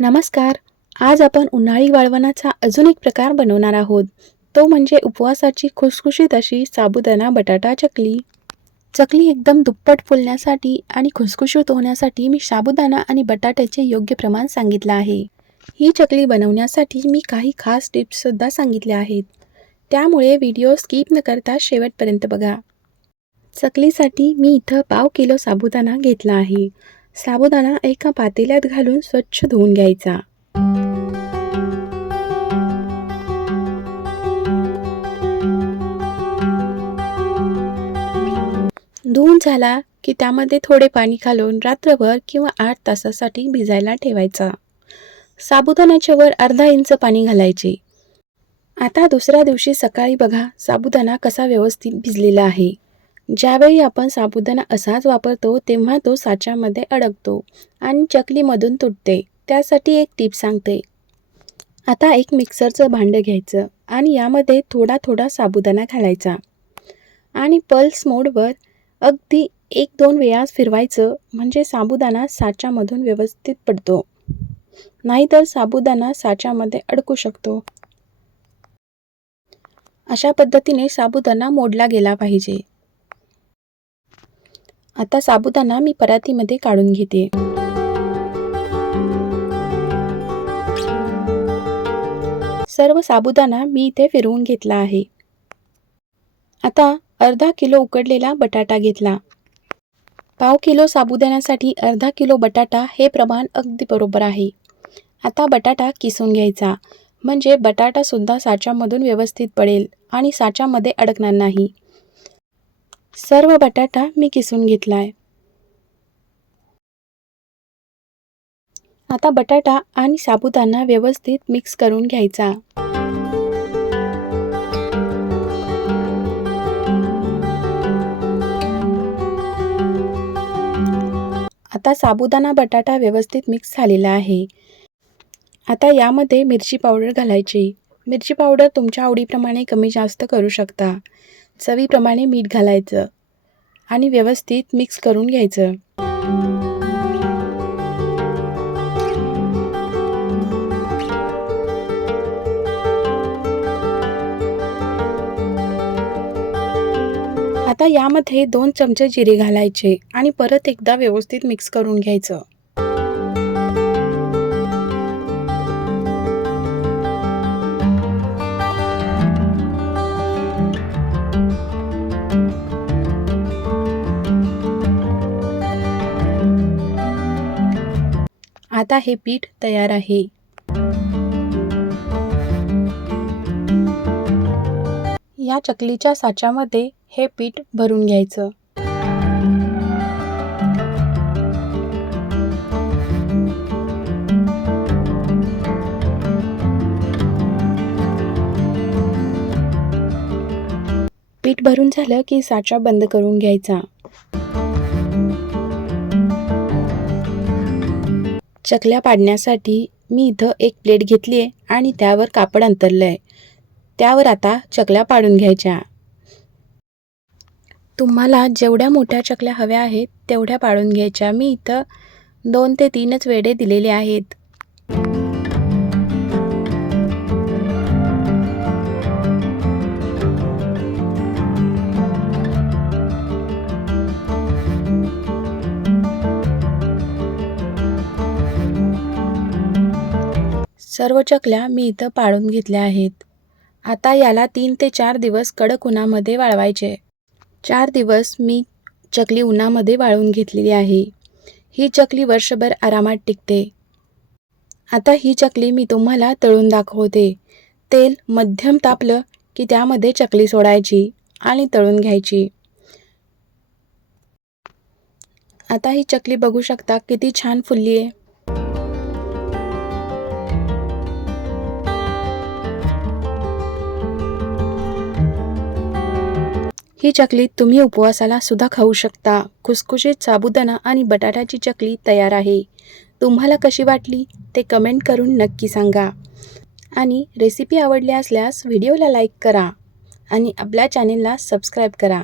नमस्कार. आज आपण उन्हाळी वाळवणाचा अजून एक प्रकार बनवणार आहोत. तो म्हणजे उपवासाची खुसखुशीत अशी साबुदाणा बटाटा चकली. चकली एकदम दुप्पट फुलण्यासाठी आणि खुसखुशीत होण्यासाठी मी साबुदाणा आणि बटाट्याचे योग्य प्रमाण सांगितलं आहे. ही चकली बनवण्यासाठी मी काही खास टिप्ससुद्धा सांगितल्या आहेत. त्यामुळे व्हिडिओ स्किप न करता शेवटपर्यंत बघा. चकलीसाठी मी इथं 1/2 किलो साबुदाणा घेतला आहे. साबुदाणा एका पातेल्यात घालून स्वच्छ धुवून घ्यायचा. धुवून झाला की त्यामध्ये थोडे पाणी घालून रात्रभर किंवा 8 तासासाठी भिजायला ठेवायचा. साबुदाण्याच्या वर अर्धा इंच पाणी घालायचे. आता दुसऱ्या दिवशी सकाळी बघा साबुदाणा कसा व्यवस्थित भिजलेला आहे. ज्यावेळी आपण साबुदाणा असाच वापरतो तेव्हा तो साच्यामध्ये अडकतो आणि चकलीमधून तुटते. त्यासाठी एक टीप सांगते. आता एक मिक्सरचं भांडं घ्यायचं आणि यामध्ये थोडा थोडा साबुदाणा घालायचा आणि पल्स मोडवर अगदी 1-2 वेळा फिरवायचं, म्हणजे साबुदाणा साच्यामधून व्यवस्थित पडतो. नाहीतर साबुदाणा साच्यामध्ये अडकू शकतो. अशा पद्धतीने साबुदाणा मोडला गेला पाहिजे. आता साबुदाणा मी परातीमध्ये काढून घेते. सर्व साबुदाणा मी इथे फिरवून घेतला आहे. आता अर्धा किलो उकडलेला बटाटा घेतला. 1/2 किलो साबुदाण्यासाठी अर्धा किलो बटाटा हे प्रमाण अगदी बरोबर आहे. आता बटाटा किसून घ्यायचा, म्हणजे बटाटा सुद्धा साच्यामधून व्यवस्थित पडेल आणि साच्यामध्ये अडकणार नाही. सर्व बटाटा मी किसून घेतलाय. आता बटाटा आणि साबुदाणा व्यवस्थित मिक्स करून घ्यायचा. आता साबुदाणा बटाटा व्यवस्थित मिक्स झालेला आहे. आता यामध्ये मिरची पावडर घालायची. मिरची पावडर तुमच्या आवडीप्रमाणे कमी जास्त करू शकता. चवीप्रमाणे मीठ घालायचं आणि व्यवस्थित मिक्स करून घ्यायचं. आता यामध्ये 2 चमचे जिरे घालायचे आणि परत एकदा व्यवस्थित मिक्स करून घ्यायचं. आता हे पीठ तयार आहे. या चकलीच्या साच्यामध्ये हे पीठ भरून घ्यायचं. पीठ भरून झालं की साचा बंद करून घ्यायचा. चकल्या पाडण्यासाठी मी इथं एक प्लेट घेतली आहे आणि त्यावर कापड अंथरलं आहे. त्यावर आता चकल्या पाडून घ्यायच्या. तुम्हाला जेवढ्या मोठ्या चकल्या हव्या आहेत तेवढ्या पाडून घ्यायच्या. मी इथं 2 ते 3च वेढे दिलेले आहेत. सर्व चकल्या मी इथं पाडून घेतल्या आहेत. आता याला 3 ते 4 दिवस कडक उन्हामध्ये वाळवायचे. 4 दिवस मी चकली उन्हामध्ये वाळवून घेतलेली आहे. ही चकली वर्षभर आरामात टिकते. आता ही चकली मी तुम्हाला तळून दाखवते. तेल मध्यम तापलं की त्यामध्ये चकली सोडायची आणि तळून घ्यायची. आता ही चकली बघू शकता किती छान फुलली आहे. ही चकली तुम्ही उपवासाला सुद्धा खाऊ शकता. खुसखुशीत साबुदाणा आणि बटाट्याची चकली तयार आहे. तुम्हाला कशी वाटली ते कमेंट करून नक्की सांगा. आणि रेसिपी आवडली असल्यास व्हिडिओला लाईक करा आणि आपल्या चॅनेलला सबस्क्राईब करा.